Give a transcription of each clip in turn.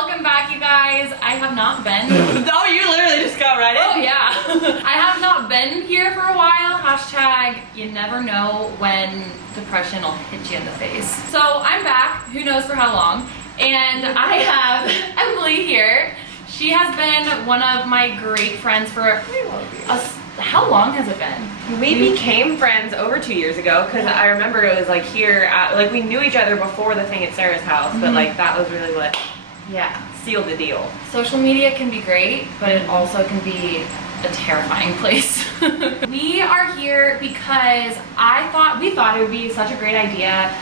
Welcome back, you guys. I have not been. Oh, you literally just got right in. Oh, yeah. I have not been here for a while. Hashtag, you never know when depression will hit you in the face. So I'm back, who knows for how long. And I have Emily here. She has been one of my great friends for how long has it been? We became friends over 2 years ago because I remember it was like here, like we knew each other before the thing at Sarah's house, but like that was really what sealed the deal. Social media can be great, but it also can be a terrifying place. We are here because we thought it would be such a great idea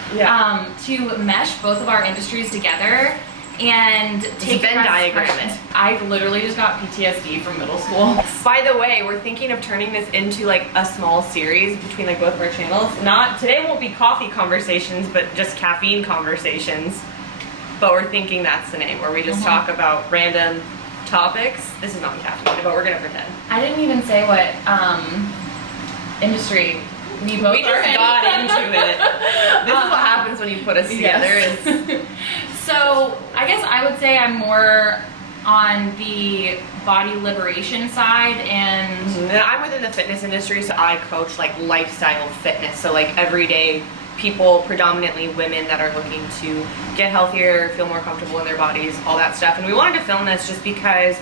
to mesh both of our industries together and take Venn diagram. I literally just got PTSD from middle school. By the way, we're thinking of turning this into like a small series between like both of our channels. Today won't be coffee conversations, but just caffeine conversations. But we're thinking that's the name, where we just talk about random topics. This is not caffeine, but we're gonna pretend. I didn't even say what industry we both just got into it. This is what happens when you put us together. So I guess I would say I'm more on the body liberation side, and I'm within the fitness industry, so I coach like lifestyle fitness. So like everyday people, predominantly women that are looking to get healthier, feel more comfortable in their bodies, all that stuff. And we wanted to film this just because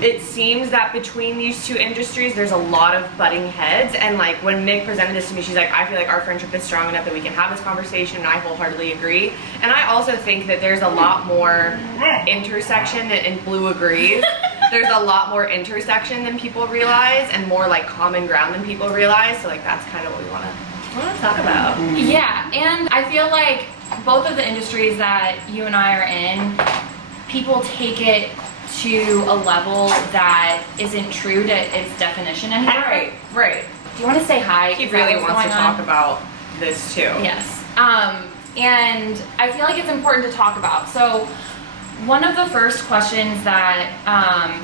it seems that between these two industries there's a lot of butting heads, and like when Mik presented this to me, she's like, I feel like our friendship is strong enough that we can have this conversation, and I wholeheartedly agree. And I also think that there's a lot more intersection, and Blue agrees. There's a lot more intersection than people realize, and more like common ground than people realize. So like that's kind of what we want to talk about. Yeah, and I feel like both of the industries that you and I are in, people take it to a level that isn't true to its definition anymore. Right. Do you want to say hi? He really wants to talk about this too. Yes. And I feel like it's important to talk about. So one of the first questions that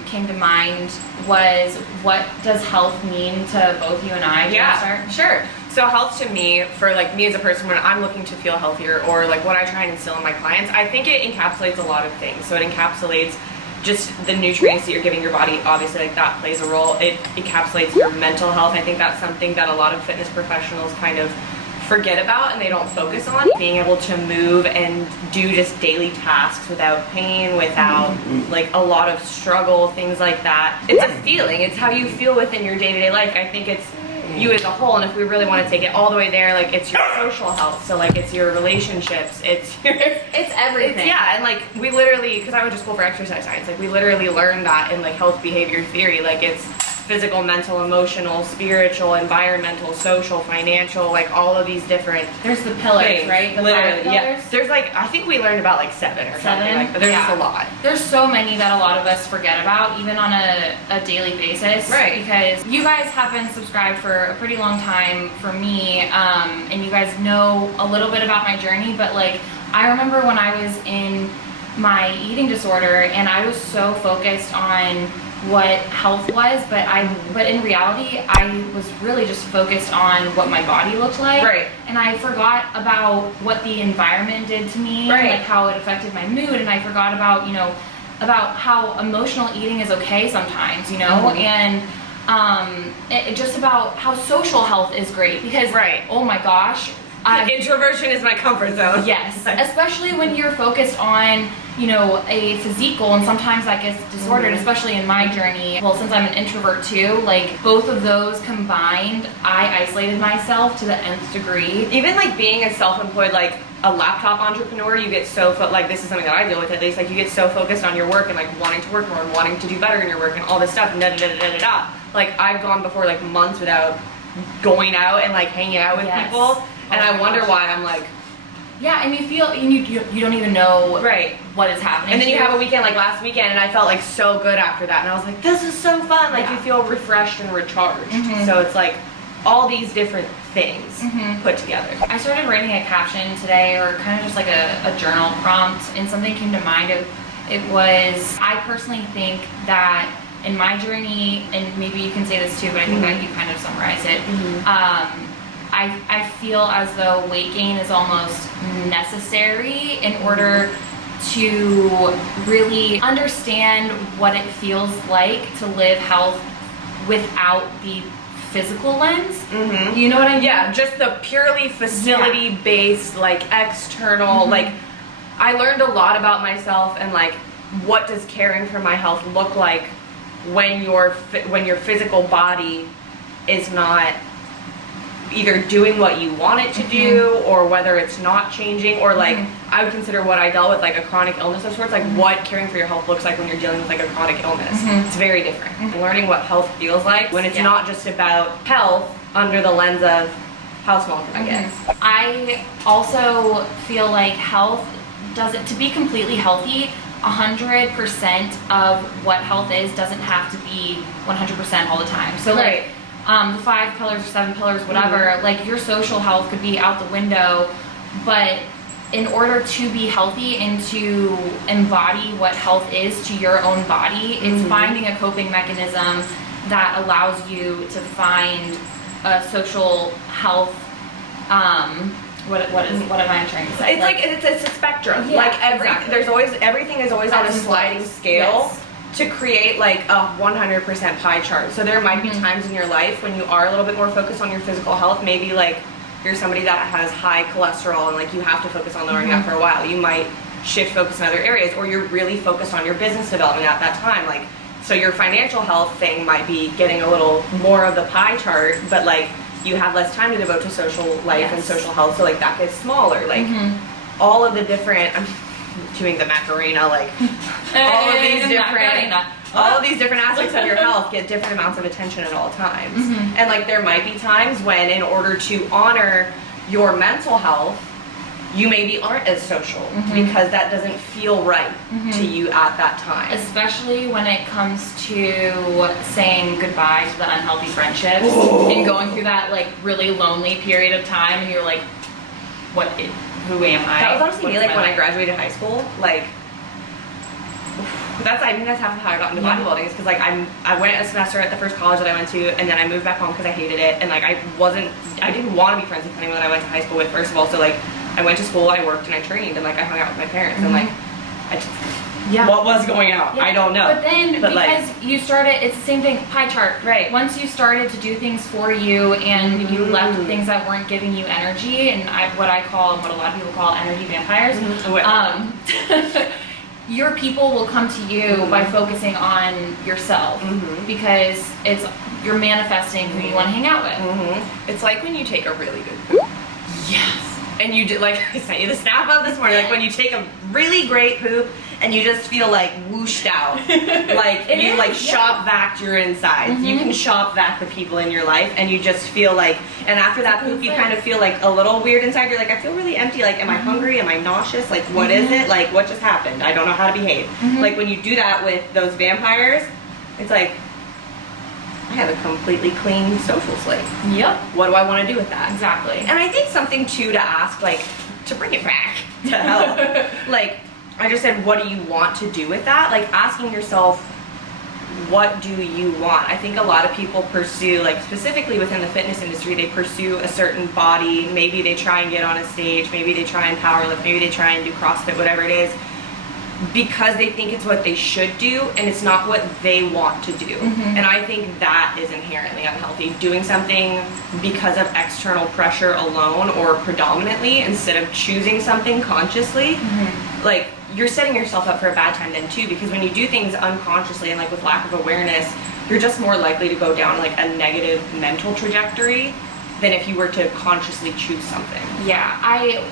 came to mind was, what does health mean to both you and I? Do you want to start? Sure. So health to me, for like me as a person, when I'm looking to feel healthier, or like what I try and instill in my clients, I think it encapsulates a lot of things. So it encapsulates just the nutrients that you're giving your body. Obviously, like that plays a role. It encapsulates your mental health. I think that's something that a lot of fitness professionals kind of forget about and they don't focus on. Being able to move and do just daily tasks without pain, without like a lot of struggle, things like that. It's a feeling. It's how you feel within your day-to-day life. I think it's you as a whole, and if we really want to take it all the way there, like it's your social health, so like it's your relationships, it's everything. And like we literally, because I went to school for exercise science, like we literally learned that in like health behavior theory. Like it's physical, mental, emotional, spiritual, environmental, social, financial, like all of these different there's the pillars things. Right, the literally, 5 pillars. There's like, I think we learned about like 7 or something, like, but there's just a lot. There's so many that a lot of us forget about, even on a daily basis, right? Because you guys have been subscribed for a pretty long time for me, and you guys know a little bit about my journey. But like, I remember when I was in my eating disorder, and I was so focused on what health was, but in reality I was really just focused on what my body looked like, right? And I forgot about what the environment did to me, right? Like how it affected my mood, and I forgot about about how emotional eating is okay sometimes, and just about how social health is great, because oh my gosh, introversion is my comfort zone. Yes, especially when you're focused on a physical, and sometimes that gets disordered, especially in my journey. Well, since I'm an introvert too, like both of those combined, I isolated myself to the nth degree. Even like being a self-employed, like a laptop entrepreneur, you get so like this is something that I deal with at least, like you get so focused on your work and like wanting to work more and wanting to do better in your work and all this stuff, and like I've gone before like months without going out and like hanging out with people, and I wonder why I'm like, and you feel you don't even know what is happening. And then you have a weekend like last weekend, and I felt like so good after that, and I was like, this is so fun. Like you feel refreshed and recharged. So it's like all these different things put together. I started writing a caption today, or kind of just like a journal prompt, and something came to mind. It was, I personally think that in my journey, and maybe you can say this too, but I think that you kind of summarize it. I feel as though weight gain is almost necessary in order to really understand what it feels like to live health without the physical lens. Mm-hmm. You know what I mean? Yeah, just the purely facility-based, like external, like I learned a lot about myself and like what does caring for my health look like when your physical body is not either doing what you want it to do, or whether it's not changing, or like I would consider what I dealt with like a chronic illness of sorts, like what caring for your health looks like when you're dealing with like a chronic illness. It's very different. Learning what health feels like when it's not just about health under the lens of how small can I get. I also feel like health doesn't, to be completely healthy, 100% of what health is doesn't have to be 100% all the time. So like the 5 pillars or 7 pillars, whatever, like your social health could be out the window, but in order to be healthy and to embody what health is to your own body, it's finding a coping mechanism that allows you to find a social health, what am I trying to say? It's like it's a spectrum. Yeah, like everything is always on a sliding scale. To create like a 100% pie chart. So there might be times in your life when you are a little bit more focused on your physical health. Maybe like you're somebody that has high cholesterol and like you have to focus on lowering that for a while. You might shift focus in other areas, or you're really focused on your business development at that time. Like, so your financial health thing might be getting a little more of the pie chart, but like you have less time to devote to social life and social health. So like that gets smaller. Like all of the different, I'm doing the Macarena, like all of these different aspects of your health get different amounts of attention at all times. And like there might be times when, in order to honor your mental health, you maybe aren't as social because that doesn't feel right to you at that time. Especially when it comes to saying goodbye to the unhealthy friendships and going through that like really lonely period of time, and you're like, who am I? That was honestly me, like when I graduated high school, like I think that's half of how I got into bodybuilding, is because like I went a semester at the first college that I went to, and then I moved back home because I hated it, and like I didn't want to be friends with anyone that I went to high school with, first of all. So like I went to school, I worked, and I trained, and like I hung out with my parents, and like what was going on? I don't know. But then because you started, it's the same thing, pie chart. Right. Once you started to do things for you and you left the things that weren't giving you energy, and what I call, and what a lot of people call energy vampires, your people will come to you by focusing on yourself because you're manifesting who you want to hang out with. It's like when you take a really good poop. Yes. And you do, like I sent you the snap of this morning, like when you take a really great poop and you just feel like whooshed out, like you like shop vac your insides. You can shop vac the people in your life, and you just feel like, and after that poop you kind of feel like a little weird inside. You're like, I feel really empty, like am I hungry, am I nauseous, like what is it, like what just happened, I don't know how to behave. Like when you do that with those vampires, it's like, I have a completely clean social slate. Yep. What do I want to do with that? Exactly. And I think something too to ask, like, to bring it back to health, like, I just said, what do you want to do with that? Like, asking yourself, what do you want? I think a lot of people pursue, like, specifically within the fitness industry, they pursue a certain body. Maybe they try and get on a stage. Maybe they try and powerlift. Maybe they try and do CrossFit, whatever it is, because they think it's what they should do, and it's not what they want to do. And I think that is inherently unhealthy. Doing something because of external pressure alone, or predominantly, instead of choosing something consciously, like you're setting yourself up for a bad time then too, because when you do things unconsciously and like with lack of awareness, you're just more likely to go down like a negative mental trajectory than if you were to consciously choose something. Yeah,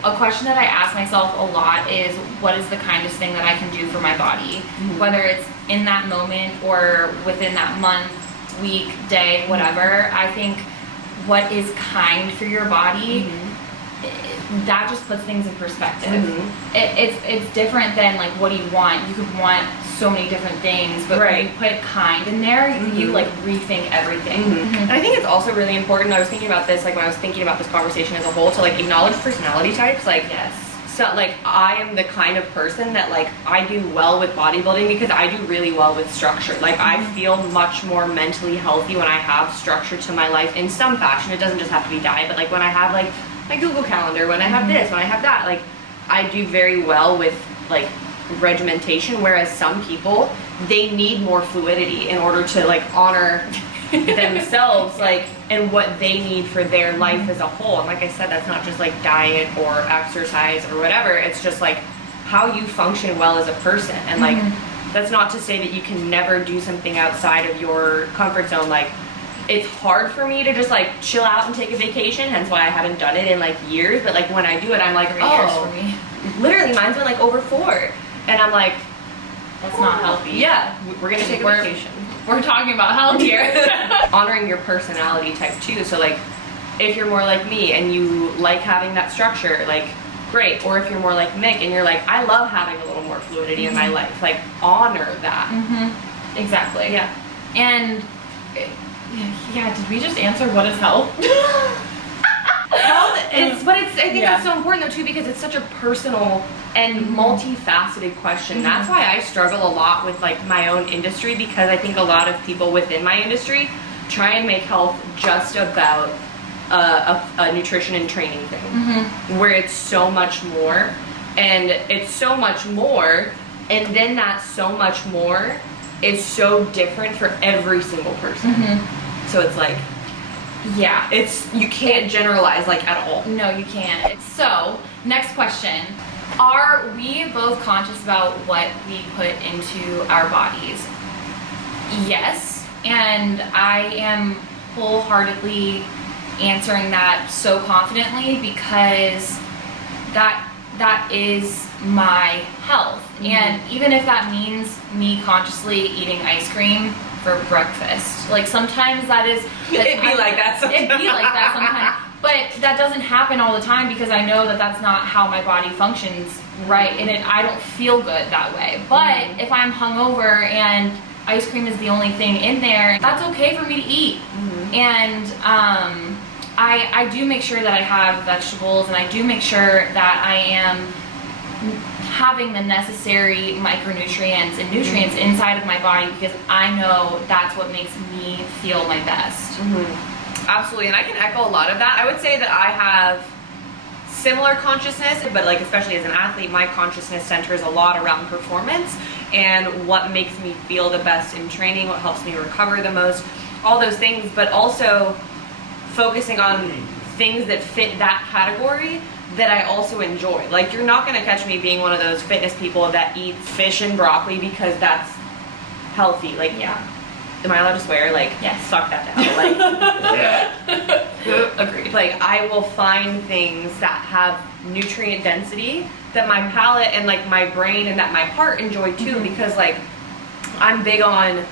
a question that I ask myself a lot is, what is the kindest thing that I can do for my body? Whether it's in that moment or within that month, week, day, whatever. I think what is kind for your body, that just puts things in perspective. It's different than like, what do you want? You could want so many different things, but when you put kind in there, you like rethink everything. And I think it's also really important, I was thinking about this, like when I was thinking about this conversation as a whole, to like acknowledge personality types. Like, so like I am the kind of person that like I do well with bodybuilding because I do really well with structure. Like I feel much more mentally healthy when I have structure to my life in some fashion. It doesn't just have to be diet, but like when I have like my Google Calendar, when I have this, when I have that, like I do very well with like regimentation, whereas some people, they need more fluidity in order to like honor themselves, like, and what they need for their life as a whole. And like I said, that's not just like diet or exercise or whatever, it's just like how you function well as a person. And like that's not to say that you can never do something outside of your comfort zone. Like, it's hard for me to just like chill out and take a vacation, hence why I haven't done it in like years. But like when I do it, I'm like, years for me. Literally mine's been like over 4, and I'm like, that's not healthy. Yeah, we're gonna take a vacation. We're talking about health here. Honoring your personality type too. So like, if you're more like me and you like having that structure, like, great. Or if you're more like Mik and you're like, I love having a little more fluidity in my life, like, honor that. Exactly. Yeah. And yeah, did we just answer what is health? Health is, but it's, I think that's so important though too, because it's such a personal and multifaceted question. That's why I struggle a lot with like my own industry, because I think a lot of people within my industry try and make health just about a nutrition and training thing, where it's so much more, and it's so much more, and then that so much more is so different for every single person. So it's like, yeah, it's, you can't generalize like at all. No, you can't. So, next question. Are we both conscious about what we put into our bodies? Yes, and I am wholeheartedly answering that so confidently, because that is my health. And even if that means me consciously eating ice cream for breakfast, like sometimes that is, it'd be like that sometimes. But that doesn't happen all the time, because I know that that's not how my body functions, right? And I don't feel good that way. But if I'm hungover and ice cream is the only thing in there, that's okay for me to eat. And I do make sure that I have vegetables, and I do make sure that I am having the necessary micronutrients and nutrients inside of my body, because I know that's what makes me feel my best. Absolutely, and I can echo a lot of that. I would say that I have similar consciousness, but like especially as an athlete, my consciousness centers a lot around performance and what makes me feel the best in training, what helps me recover the most, all those things, but also focusing on things that fit that category that I also enjoy. Like, you're not gonna catch me being one of those fitness people that eats fish and broccoli because that's healthy. Like, am I allowed to swear? Like, yes. Fuck that down. Like, agreed. Like, I will find things that have nutrient density that my palate and like my brain and that my heart enjoy too, because like I'm big on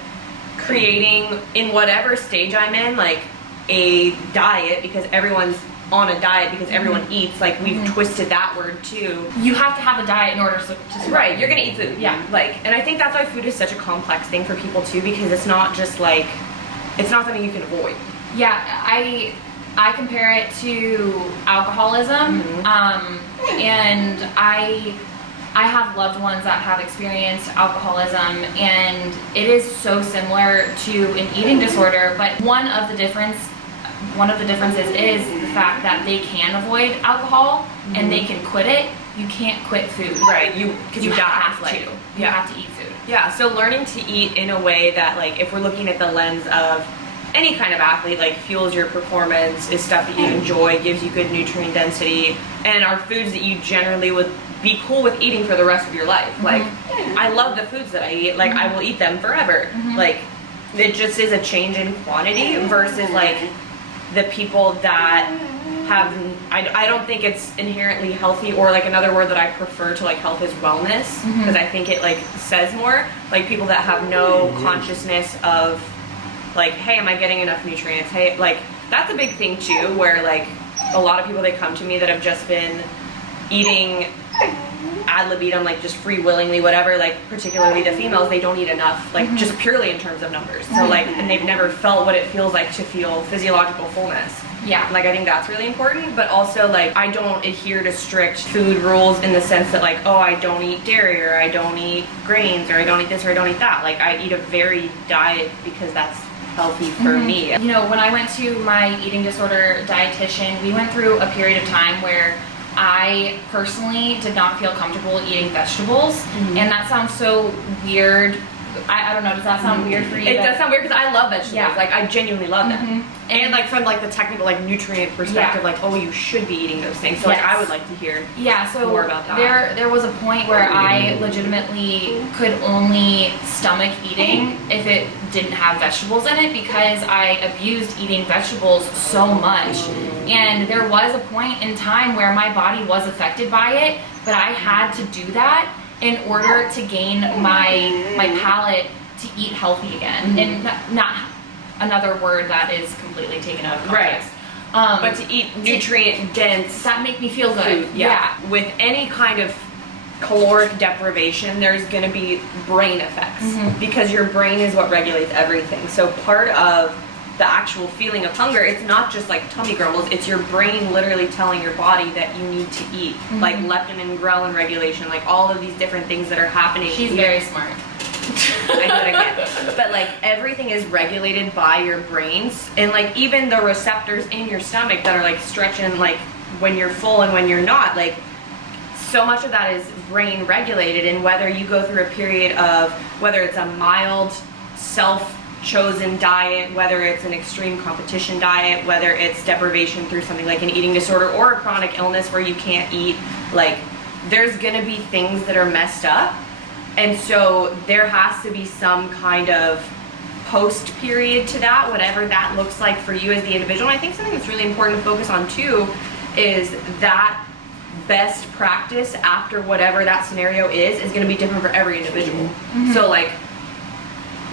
creating, in whatever stage I'm in, like a diet, because everyone's on a diet because everyone eats. Like, we've twisted that word too. You have to have a diet in order to survive. Right, you're gonna eat food. Yeah. Like, and I think that's why food is such a complex thing for people too, because it's not just like, it's not something you can avoid. Yeah, I compare it to alcoholism, and I have loved ones that have experienced alcoholism, and it is so similar to an eating disorder. But one of the differences is the fact that they can avoid alcohol and they can quit it. You can't quit food. Right, because you have like, to. You have to eat food. Yeah, so learning to eat in a way that, like, if we're looking at the lens of any kind of athlete, like, fuels your performance, is stuff that you enjoy, gives you good nutrient density, and are foods that you generally would be cool with eating for the rest of your life. Like, I love the foods that I eat. Like, I will eat them forever. Like, it just is a change in quantity versus, like, the people that have, I don't think it's inherently healthy, or like another word that I prefer to like health is wellness, because I think it like says more, like people that have no consciousness of like, hey, am I getting enough nutrients? Hey, like that's a big thing too, where like a lot of people, they come to me that have just been eating ad libitum, like just free willingly, whatever, like particularly the females, they don't eat enough, like just purely in terms of numbers. So like, and they've never felt what it feels like to feel physiological fullness. Yeah. Like, I think that's really important, but also like, I don't adhere to strict food rules in the sense that like, oh, I don't eat dairy, or I don't eat grains, or I don't eat this, or I don't eat that. Like, I eat a varied diet because that's healthy for me. You know, when I went to my eating disorder dietitian, we went through a period of time where I personally did not feel comfortable eating vegetables, and that sounds so weird. I don't know, does that sound weird for you? It does sound weird because I love vegetables. Yeah. Like, I genuinely love them. And like from like the technical like nutrient perspective, like, oh, you should be eating those things. So like I would like to hear so more about that. There was a point where I legitimately could only stomach eating if it didn't have vegetables in it, because I abused eating vegetables so much. And there was a point in time where my body was affected by it, but I had to do that in order to gain my palate to eat healthy again. And not another word that is completely taken out of context. Right. But to eat nutrient dense that make me feel good. Food, yeah. With any kind of caloric deprivation, there's going to be brain effects because your brain is what regulates everything. So part of the actual feeling of hunger, it's not just like tummy grumbles, it's your brain literally telling your body that you need to eat. Like leptin and ghrelin regulation, like all of these different things that are happening. She's very smart. I do it again. But like everything is regulated by your brains, and like even the receptors in your stomach that are like stretching like when you're full and when you're not, like so much of that is brain regulated. And whether you go through a period of, whether it's a mild self-chosen diet, whether it's an extreme competition diet, whether it's deprivation through something like an eating disorder or a chronic illness where you can't eat, like there's gonna be things that are messed up. And so there has to be some kind of post period to that, whatever that looks like for you as the individual. And I think something that's really important to focus on too is that best practice after whatever that scenario is going to be different for every individual. So like,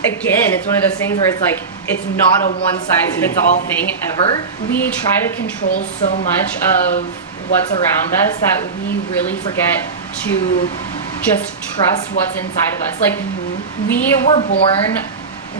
again, it's one of those things where it's like, it's not a one size fits all thing ever. We try to control so much of what's around us that we really forget to just trust what's inside of us. Like we were born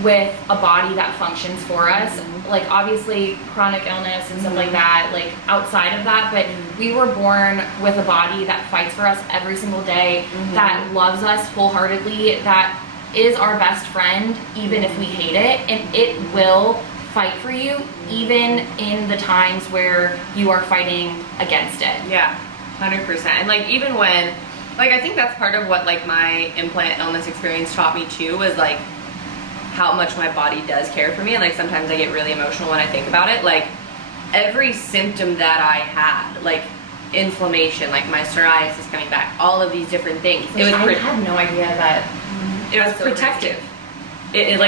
with a body that functions for us. Like obviously chronic illness and stuff like that, like outside of that, but we were born with a body that fights for us every single day, that loves us wholeheartedly, that is our best friend even if we hate it, and it will fight for you even in the times where you are fighting against it. Yeah, 100%. And like even when, like I think that's part of what like my implant illness experience taught me too, was like how much my body does care for me. And like sometimes I get really emotional when I think about it. Like every symptom that I had, like inflammation, like my psoriasis coming back, all of these different things. Which I had no idea that it was protective. It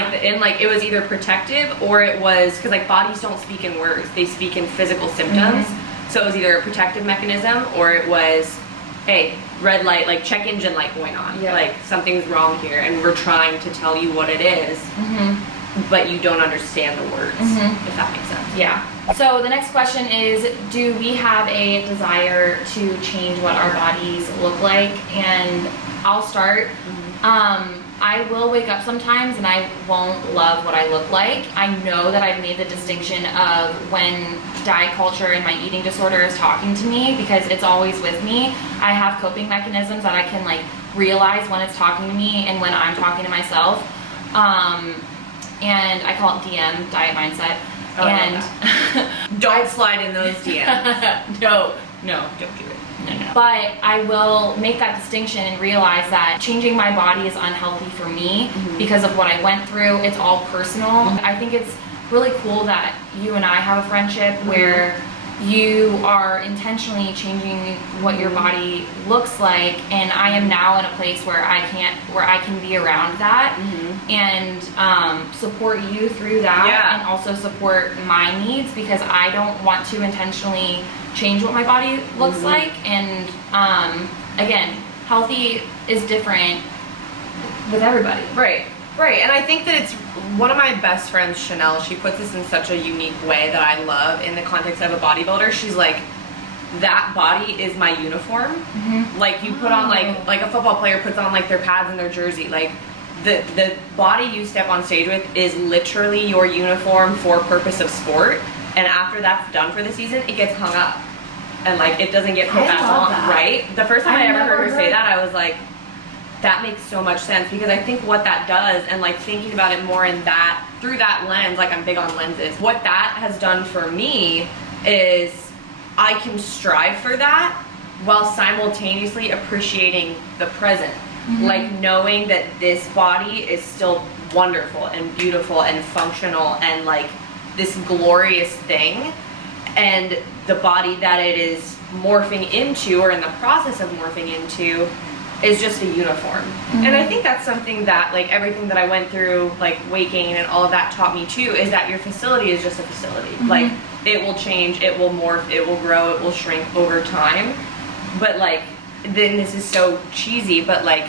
was either protective or it was, because like bodies don't speak in words, they speak in physical symptoms. So it was either a protective mechanism or it was, hey, red light, like check engine light going on, like something's wrong here and we're trying to tell you what it is, but you don't understand the words, if that makes sense. Yeah. So the next question is, do we have a desire to change what our bodies look like? And I'll start. I will wake up sometimes and I won't love what I look like. I know that I've made the distinction of when diet culture and my eating disorder is talking to me, because it's always with me. I have coping mechanisms that I can like realize when it's talking to me and when I'm talking to myself. And I call it DM, diet mindset. Oh, and don't slide in those DMs. No, don't do it. No. But I will make that distinction and realize that changing my body is unhealthy for me because of what I went through. It's all personal. I think it's really cool that you and I have a friendship where you are intentionally changing what your body looks like, and I am now in a place where I can be around that and support you through that, and also support my needs, because I don't want to intentionally change what my body looks like. And again, healthy is different with everybody. Right, and I think that it's one of my best friends, Chanel, she puts this in such a unique way that I love in the context of a bodybuilder. She's like, that body is my uniform. Like you put on like a football player puts on like their pads and their jersey. Like the body you step on stage with is literally your uniform for purpose of sport. And after that's done for the season, it gets hung up. And like it doesn't get put back on, right? The first time I ever heard her say that, I was like, that makes so much sense, because I think what that does, and like thinking about it more in that, through that lens, like I'm big on lenses, what that has done for me is I can strive for that, while simultaneously appreciating the present. Like knowing that this body is still wonderful and beautiful and functional and like this glorious thing, and the body that it is morphing into or in the process of morphing into is just a uniform. And I think that's something that like everything that I went through, like weight gain and all of that, taught me too, is that your facility is just a facility. Like it will change, it will morph, it will grow, it will shrink over time. But like, then this is so cheesy, but like,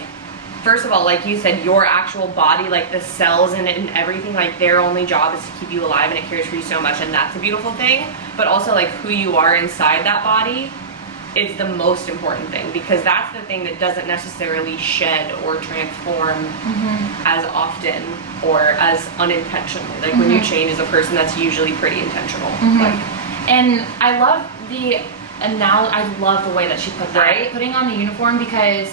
first of all, like you said, your actual body, like the cells in it and everything, like their only job is to keep you alive, and it cares for you so much, and that's a beautiful thing. But also like who you are inside that body is the most important thing, because that's the thing that doesn't necessarily shed or transform as often or as unintentionally. Like when you change as a person, that's usually pretty intentional. Like, and I love the I love the way that she put that, Right? putting on the uniform, because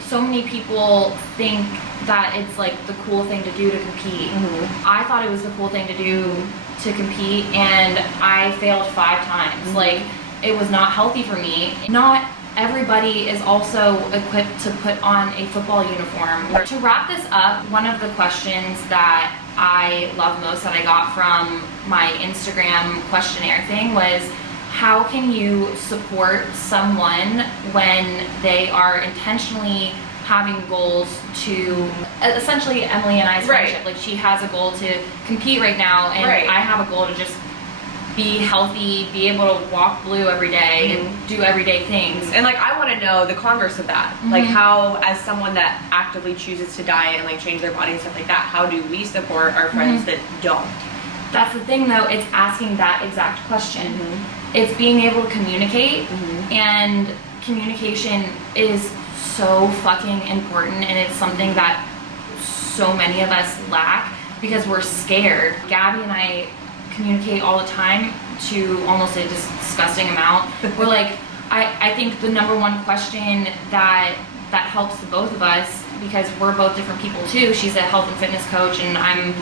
so many people think that it's like the cool thing to do to compete. I thought it was the cool thing to do to compete, and I failed 5 times. Like, it was not healthy for me. Not everybody is also equipped to put on a football uniform. To wrap this up, one of the questions that I love most that I got from my Instagram questionnaire thing was, how can you support someone when they are intentionally having goals to, essentially Emily and I's friendship, like she has a goal to compete right now, and I have a goal to just be healthy, be able to walk blue every day and do everyday things. And like, I want to know the converse of that. Like how, as someone that actively chooses to diet and like change their body and stuff like that, how do we support our friends that don't? That's the thing though, it's asking that exact question. It's being able to communicate, and communication is so fucking important, and it's something that so many of us lack because we're scared. Gabby and I communicate all the time to almost a disgusting amount. We're like, I think the number one question that helps the both of us, because we're both different people too. She's a health and fitness coach and I'm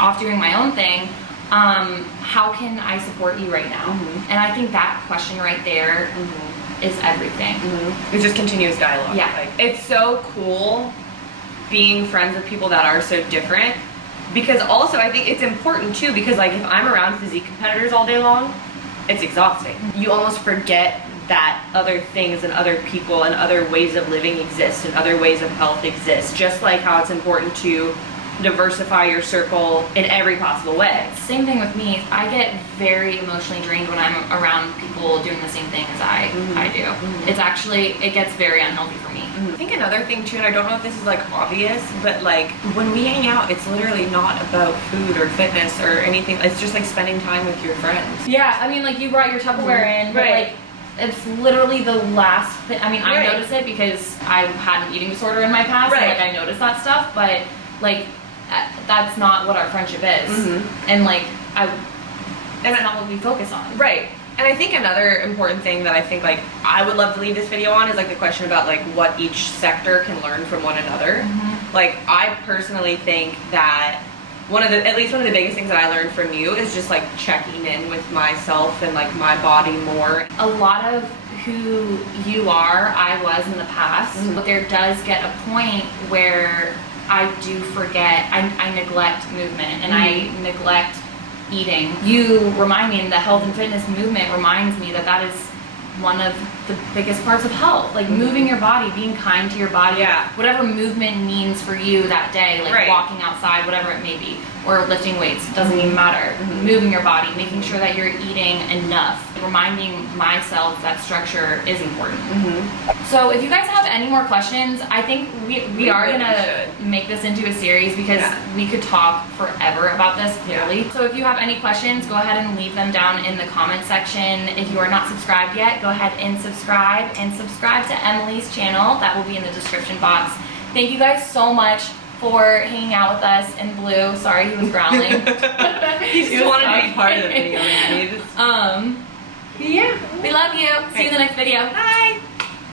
off doing my own thing. How can I support you right now? And I think that question right there is everything. It's just continuous dialogue. Yeah. Like, it's so cool being friends with people that are so different, because also I think it's important too, because like if I'm around physique competitors all day long, it's exhausting. You almost forget that other things and other people and other ways of living exist and other ways of health exist, just like how it's important to diversify your circle in every possible way. Same thing with me. I get very emotionally drained when I'm around people doing the same thing as I do. It's actually, it gets very unhealthy for me. I think another thing too, and I don't know if this is like obvious, but like when we hang out, it's literally not about food or fitness or anything. It's just like spending time with your friends. Yeah, I mean, like you brought your Tupperware in, but like it's literally the last thing. I mean, I notice it because I had an eating disorder in my past, and like I noticed that stuff, but like that's not what our friendship is. And like that's not what we focus on. Right. And I think another important thing that I think like I would love to leave this video on is like the question about like what each sector can learn from one another. Like I personally think that at least one of the biggest things that I learned from you is just like checking in with myself and like my body more. A lot of who you are, I was in the past, but there does get a point where I do forget, I neglect movement and I neglect eating. You remind me, and the health and fitness movement reminds me that that is one of the biggest parts of health. Like moving your body, being kind to your body, whatever movement means for you that day, like walking outside, whatever it may be, or lifting weights, doesn't even matter. Moving your body, making sure that you're eating enough, reminding myself that structure is important. So if you guys have any more questions, I think we are really gonna make this into a series, because we could talk forever about this, clearly. So if you have any questions, go ahead and leave them down in the comment section. If you are not subscribed yet, go ahead and subscribe to Emily's channel. That will be in the description box. Thank you guys so much for hanging out with us in Blue. Sorry, he was growling. He just wanted to be part of the video. Yeah, we love you. See you in the next video. Bye.